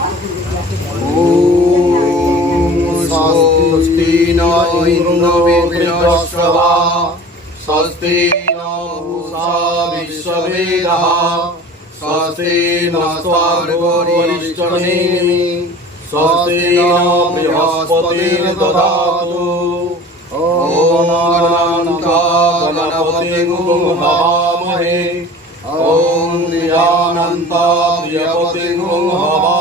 ॐ स्वस्ति न इन्द्रवेद्रश्रवा स्वस्ति न पूषा विश्ववेदः स्वस्ति न स्वर्गोरिष्टनेमि स्वस्ति न बृहस्पतिर्दधातु ॐ गणान्ता गणपतिं हवामहे ॐ निरानन्ता प्रियपतिं हवामहे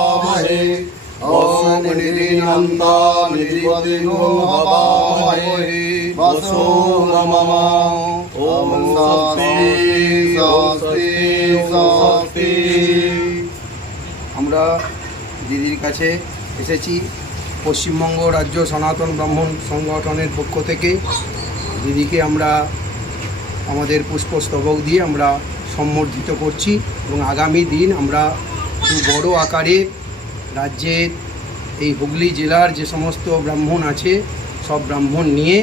আমরা দিদির কাছে এসেছি। পশ্চিমবঙ্গ রাজ্য সনাতন ব্রাহ্মণ সংগঠনের পক্ষ থেকে। দিদিকে আমরা আমাদের পুষ্পস্তবক দিয়ে আমরা সম্বর্ধিত করছি এবং আগামী দিন আমরা বড় আকারে রাজ্যের এই হুগলি জেলার যে সমস্ত ব্রাহ্মণ আছে, সব ব্রাহ্মণ নিয়ে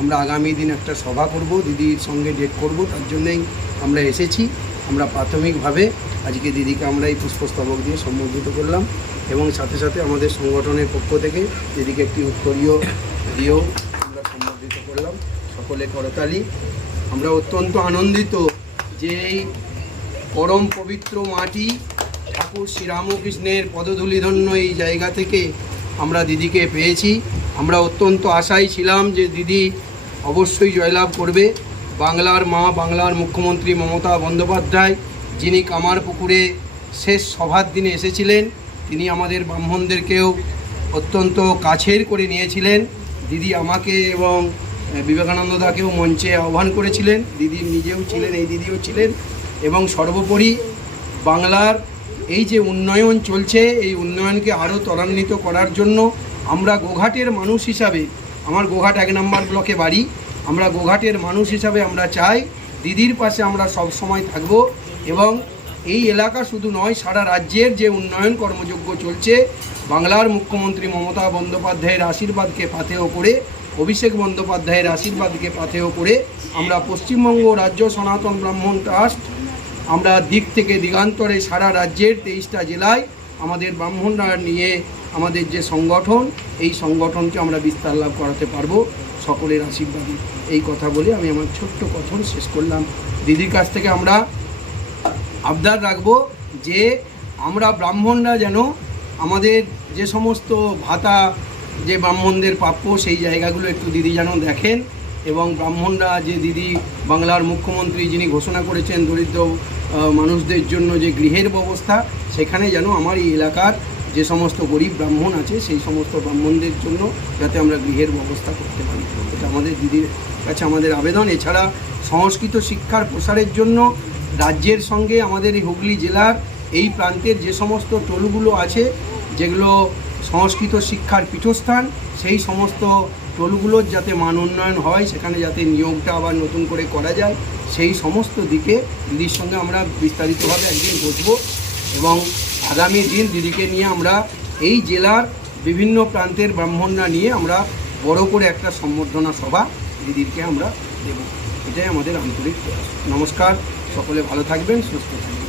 আমরা আগামী দিন একটা সভা করব, দিদির সঙ্গে ডেট করব, তার জন্যই আমরা এসেছি। আমরা প্রাথমিকভাবে আজকে দিদিকে আমরা এই পুষ্পস্তবক দিয়ে সম্বোধিত করলাম এবং সাথে সাথে আমাদের সংগঠনের পক্ষ থেকে দিদিকে একটি উত্তরীয় দিয়েও আমরা সম্বোধিত করলাম। সকলে করতালি। আমরা অত্যন্ত আনন্দিত যে এই পরম পবিত্র মাটি ঠাকুর শ্রীরামকৃষ্ণের পদধূলিধন্য এই জায়গা থেকে আমরা দিদিকে পেয়েছি। আমরা অত্যন্ত আশায় ছিলাম যে দিদি অবশ্যই জয়লাভ করবে। বাংলার মা, বাংলার মুখ্যমন্ত্রী মমতা বন্দ্যোপাধ্যায়, যিনি কামারপুকুরে শেষ সভার দিনে এসেছিলেন, তিনি আমাদের ব্রাহ্মণদেরকেও অত্যন্ত কাছের করে নিয়েছিলেন। দিদি আমাকে এবং বিবেকানন্দ দাকেও মঞ্চে আহ্বান করেছিলেন। দিদি নিজেও ছিলেন, এই দিদিও ছিলেন। এবং সর্বোপরি বাংলার এই যে উন্নয়ন চলছে, এই উন্নয়নকে আরও ত্বরান্বিত করার জন্য আমরা গোঘাটের মানুষ হিসাবে, আমার গোঘাট এক নম্বর ব্লকে বাড়ি, আমরা গোঘাটের মানুষ হিসাবে আমরা চাই, দিদির পাশে আমরা সব সময় থাকব এবং এই এলাকা শুধু নয়, সারা রাজ্যের যে উন্নয়ন কর্মযজ্ঞ চলছে, বাংলার মুখ্যমন্ত্রী মমতা বন্দ্যোপাধ্যায়ের আশীর্বাদকে পাথেয় করে, অভিষেক বন্দ্যোপাধ্যায়ের আশীর্বাদকে পাথেয় করে আমরা পশ্চিমবঙ্গ রাজ্য সনাতন ব্রাহ্মণ ট্রাস্ট আমরা দিক থেকে দিগান্তরে সারা রাজ্যের তেইশটা জেলায় আমাদের ব্রাহ্মণরা নিয়ে আমাদের যে সংগঠন, এই সংগঠনকে আমরা বিস্তার লাভ করাতে পারব। সকলের আশীর্বাদে। এই কথা বলে আমি আমার ছোট্ট কথন শেষ করলাম। দিদির কাছ থেকে আমরা আবদার রাখব যে আমরা ব্রাহ্মণরা যেন আমাদের যে সমস্ত ভাতা যে ব্রাহ্মণদের প্রাপ্য সেই জায়গাগুলো একটু দিদি যেন দেখেন। এবং ব্রাহ্মণরা যে দিদি বাংলার মুখ্যমন্ত্রী যিনি ঘোষণা করেছেন দরিদ্র মানুষদের জন্য যে গৃহের ব্যবস্থা, সেখানে যেন আমার এই এলাকার যে সমস্ত গরিব ব্রাহ্মণ আছে, সেই সমস্ত ব্রাহ্মণদের জন্য যাতে আমরা গৃহের ব্যবস্থা করতে পারি। এটা আমাদের দিদির কাছে আমাদের আবেদন। এছাড়া সংস্কৃত শিক্ষার প্রসারের জন্য রাজ্যের সঙ্গে আমাদের এই হুগলি জেলার এই প্রান্তের যে সমস্ত টোলগুলো আছে, যেগুলো সংস্কৃত শিক্ষার পীঠস্থান, সেই সমস্ত টোলগুলোর যাতে মান উন্নয়ন হয়, সেখানে যাতে নিয়োগটা আবার নতুন করে করা যায়, সেই সমস্ত দিকে দিদির সঙ্গে আমরা বিস্তারিতভাবে একদিন বসবো এবং আগামী দিন দিদিকে নিয়ে আমরা এই জেলার বিভিন্ন প্রান্তের ব্রাহ্মণরা নিয়ে আমরা বড় করে একটা সম্বর্ধনা সভা দিদিরকে আমরা দেব এটাই আমাদের আন্তরিক প্রয়াস। নমস্কার, সকলে ভালো থাকবেন, সুস্থ থাকবেন